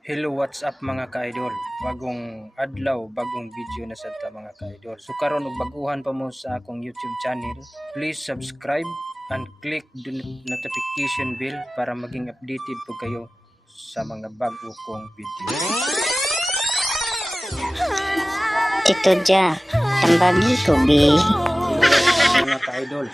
Hello, what's up mga ka-idol? Bagong adlaw, bagong video na sa ta mga ka-idol. So karon og baguhan pa mo sa akong YouTube channel, please subscribe and click the notification bell para maging updated po kayo sa mga bago kong video. Tito Ja, tambagi ko bi. Mga ka-idol,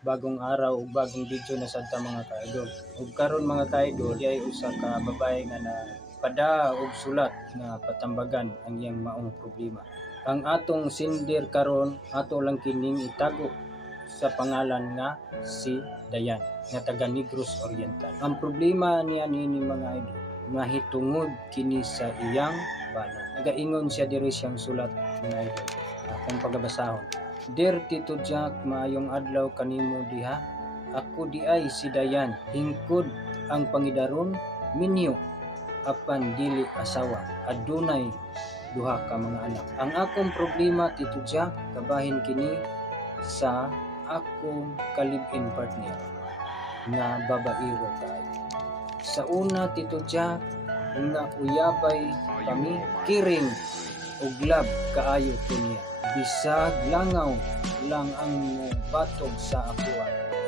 bagong araw ug bagong video na sa ta mga ka-idol. Ug karon mga ka-idol, ay usa ka babae nga na pada og sulat nga patambagan ang iyang maong problema. Ang atong sender karon ato lang kining itago sa pangalan nga si Dayan nga taga Negros Oriental. Ang problema niya nini mga idol, mahitungod kini sa iyang bana. Nagaingon siya diri siyang sulat mga idol. Akong pagbabasahon. Dear Tito Jack, maayong adlaw kanimo diha. Ako di ay si Dayan, hingkod ang pangidaron minyo apan dili asawa. Adunay duha ka mga anak. Ang akong problema Tito Jack, kabahin kini sa akong ka-live-in partner nga babaero tayo. Sa una Tito Jack, nga uyabay kami kiring ug lab kaayo ko niya. Bisag langaw lang ang batog sa ako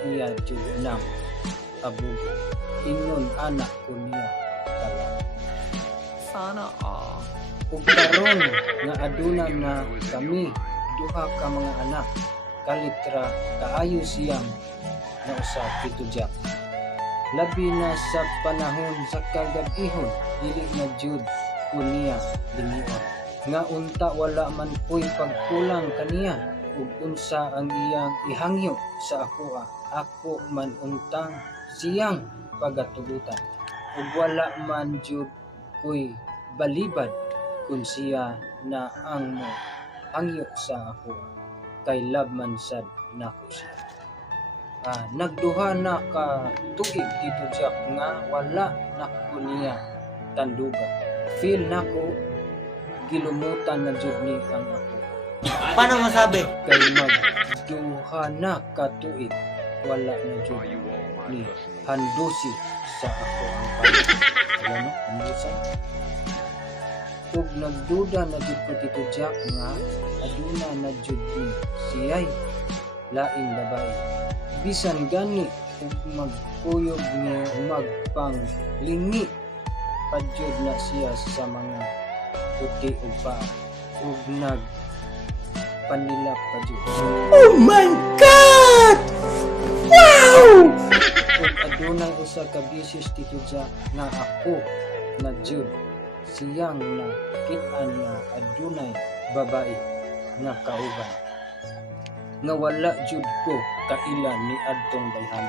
iya jud nang abugo. Ingon anak ko niya kala. Sana all. Ug karon nga aduna na kami duha ka mga anak, kalitra kaayo siyang nausab Tito Jack. Labi na sa panahon sa kagabihon, dili na jud ko niya lingion. Nga unta wala man ko'y pagkulang kaniya ug unsa ang iyang ihangyo sa ako man untang siyang pagatugutan ug wala man jud ko'y balibad kung siya na ang mo hangyo sa ako kay love man sad nako siya. Nagduha na ka tugig Tito Jack nga wala nako niya tandugan. Feel nako gilumutan na jud ni ang ako. Paano masabi? Kay magduha na ka tuig wala na jud ni handusi sa ako ang pamilya. Ano? Handusi? Ug nagduda na jud ko Tito Jack nga aduna na jud ni siya'y laing babae. Bisan gani ug magkuyog ni magpanglingi padyod na siya sa mga puti ug pa ug nag panilap pa jud. Oh my God! Wow! Ug adunay usa ka bisis Tito Jack nga ako na jud siyang nakit-an nga adunay babae nga kauban nga wala jud ko kailan ni adtong bayhan.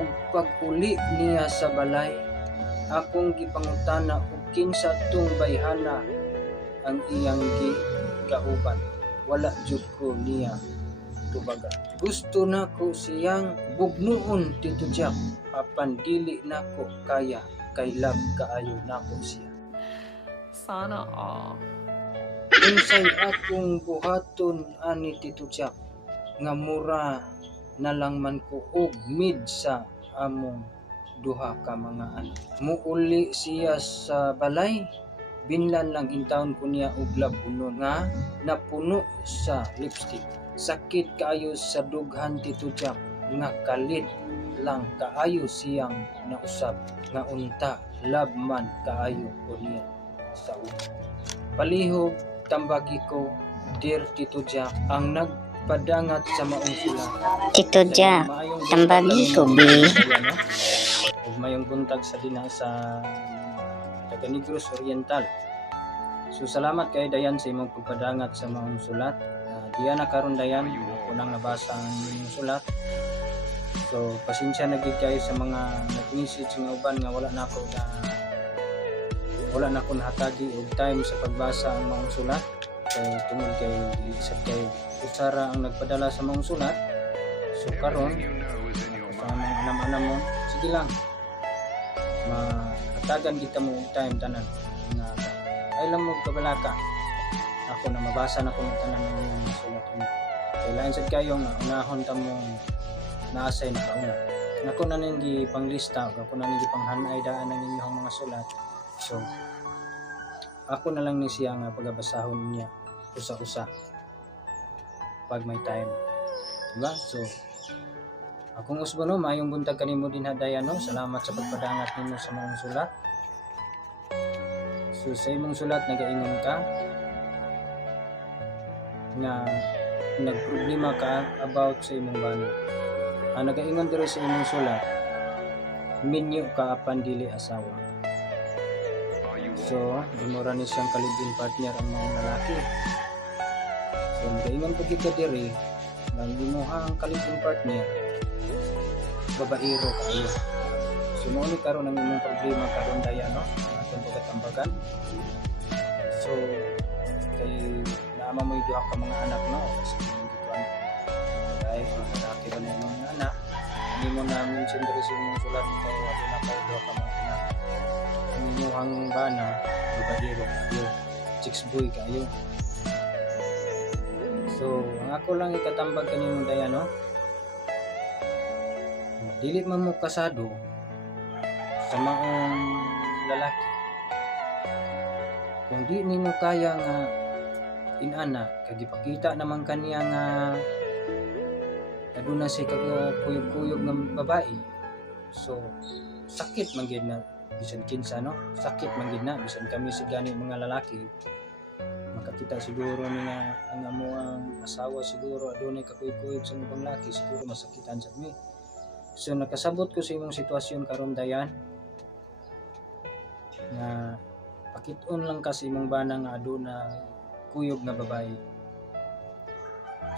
Ug pag-uli niya sa balay akong gipangutana ug kinsa tong bayhana ang iyang gikauban. Wala jud ko niya tubaga. Gusto nako siyang bugnuon Tito Jack apan dili nako kaya kay love kaayo nako siya. Sana all. Unsay akong buhaton ani Tito Jack nga mura na lang man ko og mid sa among duha ka mga anak. Muuli siya sa balay, binlan lang intawon ko niya og labunon nga napuno sa lipstick. Sakit kaayo sa dughan Tito Jack nga kalit lang kaayo siyang nausab nga unta love man kaayo ko niya sa una. Palihog tambagi ko dear Tito Jack ang nagpadangat sa maong sulat. Tito Ja, tambagi ko bi. Ug mayong buntag sa dinha sa taga Negros Oriental. So salamat kay Dayan sa imong pagpadangat sa maong sulat. Diya na karon Dayan, ako nang nabasa ang imong sulat. So pasensya na gid kayo sa mga nag-message nga uban nga wala na ako nahatagi og time sa pagbasa ang maong sulat. Kay tungod kay isad kay usara ang nagpadala sa maong sulat. So karon sa mga anam-anam mo, sige lang. Mahatagan kita mo og time tanan nga ay lang mo kabalaka. Ako na mabasa na ko ng tanan ng sulat mo. Kailangan sad kayo nga unahon ta mo naasay na kauna. Ako na ning gipanglista, ako na ning gipanghanay daan ng inyong mga sulat. So ako na lang ni siya nga pagabasahon niya usa-usa pag may time, diba? So akong usbo no, mayong buntag kanimo din dayan no. Salamat sa pagpadangat nimo sa mga sulat. So sa imong sulat nagaingon ka na nagproblema ka about sa imong bana. Nagaingon diri sa imong sulat, minyo ka apan dili asawa. So dimura ni siyang kalibin partner ang mga lalaki. So nagaingon pag ka diri ng imuhang kalibin partner babaero kayo. So mo ni karon ang imong problema karon dayan no, atong pagkatambagan. So kay naama mo duha ka mga anak no, kasi gituan ay lalaki ba na mga anak, hindi mo namin sindiri sa imong sulat kay wala na kayo duha ka mga anak. Ang imuhang bana babaero kayo, chicks boy kayo. So ang ako lang ikatambag kanimo dayan no, dili man mo kasado sa maong lalaki kung di nimo kaya nga inana kagipakita naman kaniya nga aduna si kuyog-kuyog ng babae. So sakit man gid na bisan kinsa no, sakit man gid na bisan kami si gani mga lalaki makakita siguro niya ang amo ang asawa siguro adunay kakuyog-kuyog sa ibang lalaki, siguro masakitan sa mi. So nakasabot ko sa imong sitwasyon karon dayan na pakit-on lang ka sa imong bana nga aduna kuyog nga babae.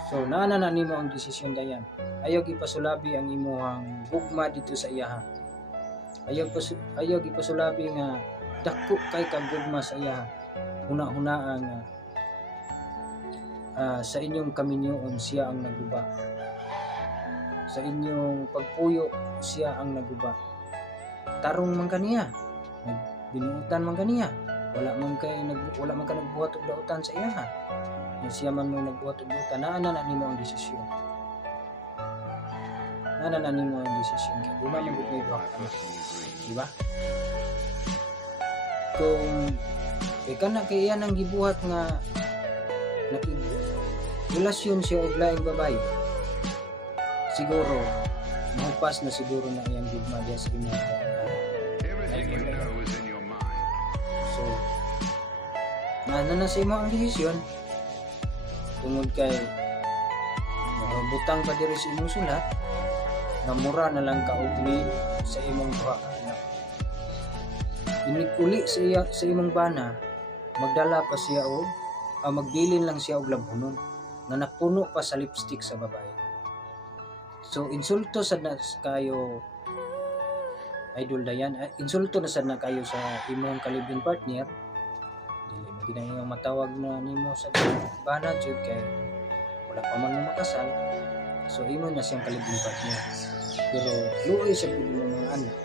So naana na nimo ang desisyon dayan. Ayaw ipasulabi ang imong gugma dito sa iyaha. Ayaw ipasulabi nga dako kay kag gugma sa iyaha. Huna-hunaa nga sa inyong kaminyoon siya ang naguba. Sa inyong pagpuyo siya ang naguba. Tarong man kaniya, binuutan man kaniya, wala man ka nagbuhat og dautan sa iya ha. Siya man mo nagbuhat og dautan, naana na nimo ang desisyon. Naana na nimo ang desisyon kay duma man gud may duha ka. Di ba? Kung kana kay iyan ang gibuhat nga relasyon siya og laing babae, siguro mahupas na siguro na iyang gugma diya sa inyo. So na sa imo ang desisyon tungod kay butang pa diri sa imong sulat na mura na lang ka og lead sa imong duha ka anak. Inikuli sa imong bana, magdala pa siya og magbilin lang siya og labhonon nga napuno pa sa lipstick sa babae. So insulto sad na kayo idol dayan, insulto na sad na kayo sa imong kalibin partner. Dili mo ginahimong matawag na nimo sa bana jud kay wala pa man mo makasal. So imo na siyang kalibin partner. Pero luoy sa mga anak.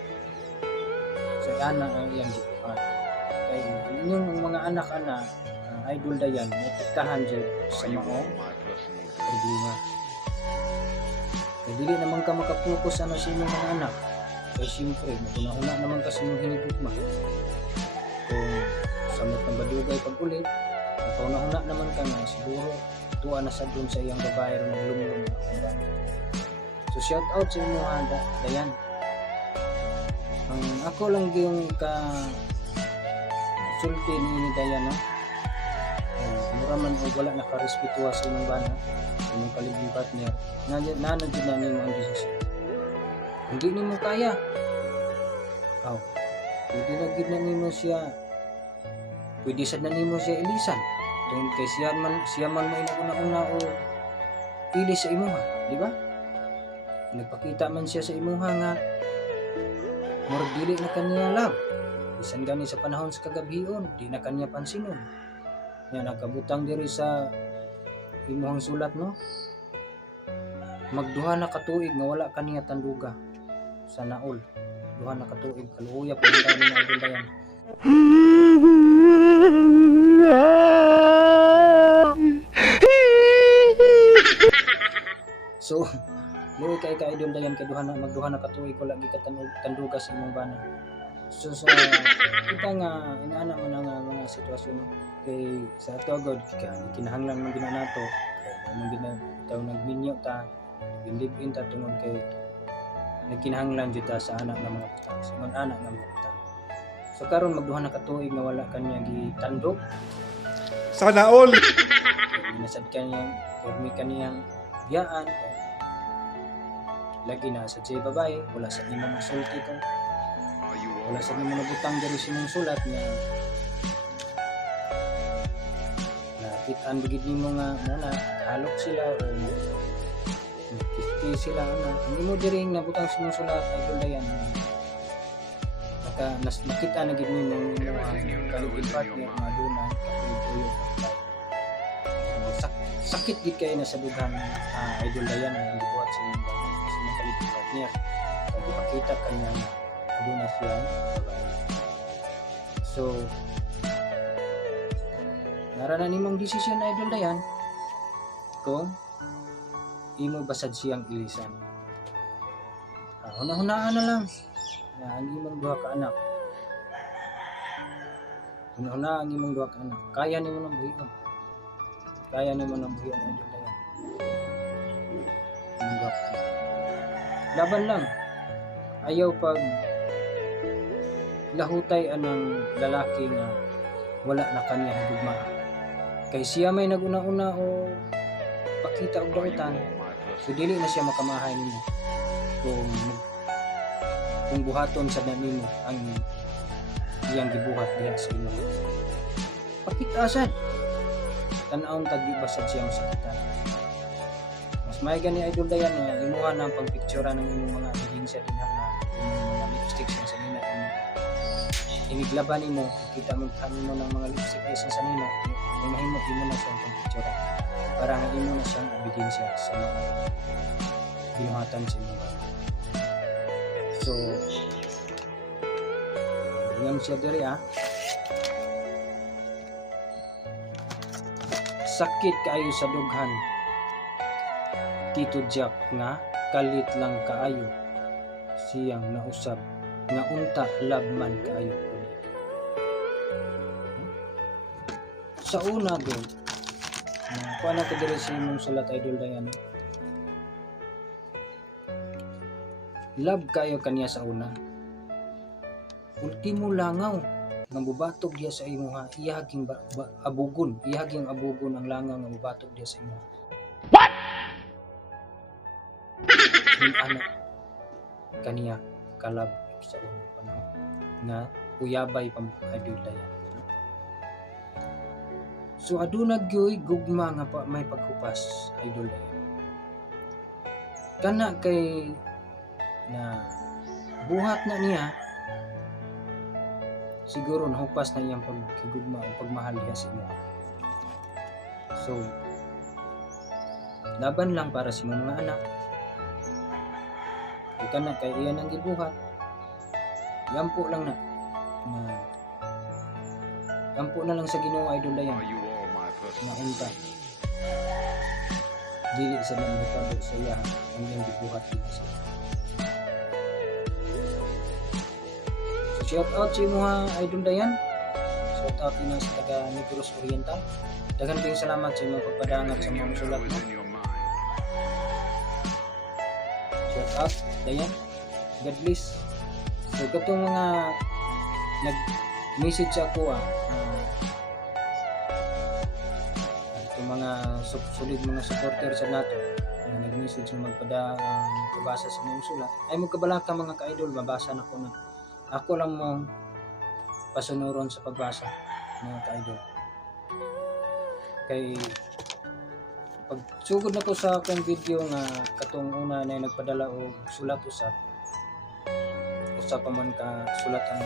Sa anak ang iyang gibuhat. Kay inyong mga anak-anak idol dayan natiktahan jud sa maong problema. Kaya dili naman ka makapokus sa imong mga anak. Kaya siyempre, maguna-una naman kasi mong hinigugma. Kung samot ng badugay pag-ulit, maguna-una naman ka nga, siguro tuwa na sa doon sa iyang babae rin ng lumulong na. So shout out sa inyo dayan. Ang ako lang yung sulti ni dayan, no? Mura man o wala nakarespetuwa sa inyong bana, sa inyong kalibing partner, nanagin na nimo ang desisyon. Hindi nimo kaya, pwede na gid na nimo siya, pwede sad na nimo siya ilisan. Tungkol kay siya man may naguna-una o ili sa imuha, di ba? Nagpakita man siya sa imuha nga murag dili na kaniya love. Bisan gani sa panahon sa kagabion, di na kaniya pansinon. Nga nakabutang diri sa imuhang sulat, no? Magduha na katuig nga wala kaniya tanduga sa naol. Duha na katuig kaluya pud ni idol dayan. So luoy kay ka idol dayan kay magduha na katuig wala gi ka tanduga sa imong bana. So sa kita nga inaana man ang mga sitwasyon kay sa ato agad kinahanglan man gina nato kay man gina taw nagminyo ta nagilibin ta tungod kay nagkinahanglan jud ta sa anak nga mga butang sa mga anak nga mga butang. So karon magduha na ka tuig nga wala kanya gitandog Sana all. ginasad kanya permi kaniyang biyaan lagi na sa jay babae wala sa imong sulti ko wala sa imong nabutang diri sa imong sulat nga nakitaan bigid nimo nga muna halok sila o kisti sila na ang imo diri nabutang sa imong sulat ay dayan nakita na gid nimo ang kalipat nga aduna kapuyo sakit gid kay na sa dugang idol dayan ang gibuhat sa imong kalipat niya kay ipakita kanya aduna siya babae. So naranan nimong desisyon idol dayan kung imo basad siyang ilisan. Hunahunaan na lang na ang imong duha ka anak. Hunahuna ang imong duha ka anak. Kaya nimo nang buhion. Kaya nimo nang buhion idol dayan. Imong duha ka anak. Laban lang. Ayaw pag lahutay anang lalaki nga wala na kanya higugma. Kay siya may naguna-una o pakita og dautan. So dili na siya makamahay nimo. Kung buhaton sa nimo ang iyang gibuhat diha sa imo. Pakita sad. Tan-awon tag di basad siya masakitan. Mas may gani idol dayan nga imuha na ang pagpictura ng imong mga ebidensya dinha na imong mga lipstick sa nina iniglaban nimo kita mo kanimo ng mga lipstick sa nina mahimo imo na siyang pagpictura para nga imo na siyang ebidensya sa mga binuhatan sa imo. So ngam siya diri sakit kaayo sa dughan Tito Jack nga kalit lang kaayo siyang nausab nga unta labman kaayo sa una din kuha na ko diri sa imong sulat idol dayan love kayo kaniya sa una ultimo langaw nga bubatog diya sa imuha iyahaging iyahaging abugon ang langaw nga bubatog diya sa imuha. What? Anak kaniya kalab sa unang panahon nga uyabay pa idol dayan. So aduna gyoy gugma nga may paghupas idol dayan. Kana kay na buhat na niya siguro nahupas na iyang pagkigugma o pagmahal niya sa imo. So laban lang para sa mga anak. Ika na kay iyan ang gibuhat. Yampo lang na. Yampo na lang sa Ginoo idol dayan. Na unta. Dili sa nang hitabo sa iya ang iyang gibuhat sa shout out sa mga idol dayan. Shout out din sa taga Negros Oriental. Daghan kayong salamat sa mga pagpadangat sa mga sulat mo. Shout out dayan. God bless. So katong mga nag-message ako itong mga solid mga supporter sa nato nag-message na magpabasa sa mga sulat ay magkabalaka mga ka-idol mabasa na ko na. Ako lang mo pasunuron sa pagbasa mga ka-idol. Kay pag sugod na ko sa akong video nga katong una na nagpadala og sulat usap pa man ka sulat ang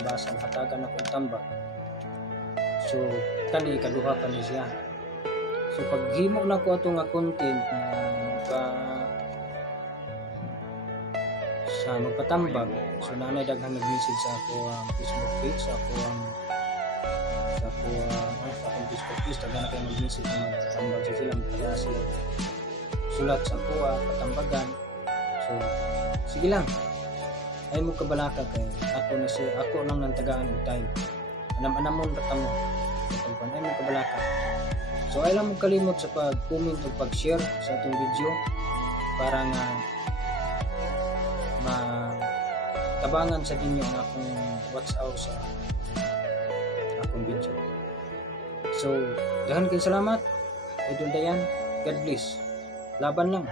nabasa hatagan ako tambak. So kani ikaduha pa ni siya. So paghimo na ko ato nga content na sa magpatambag, so nanay daghang nag-message sa ako ang Facebook page, sa akong Facebook page, daghang na kayo nag-message na magpatambag sa sila, kaya sila sulat sa ako patambagan. So sige lang, ay mo kabalaka kay ako lang nang tagaan og time. Anam-anamon ra ta mo. Ay mo kabalaka. So ay lang mo kalimot sa pag-comment ug pag-share sa atong video para nga tabangan sa ninyo ang akong watch out sa akong video. So, dahan kayong salamat. Idol Dayan, God bless. Laban lang.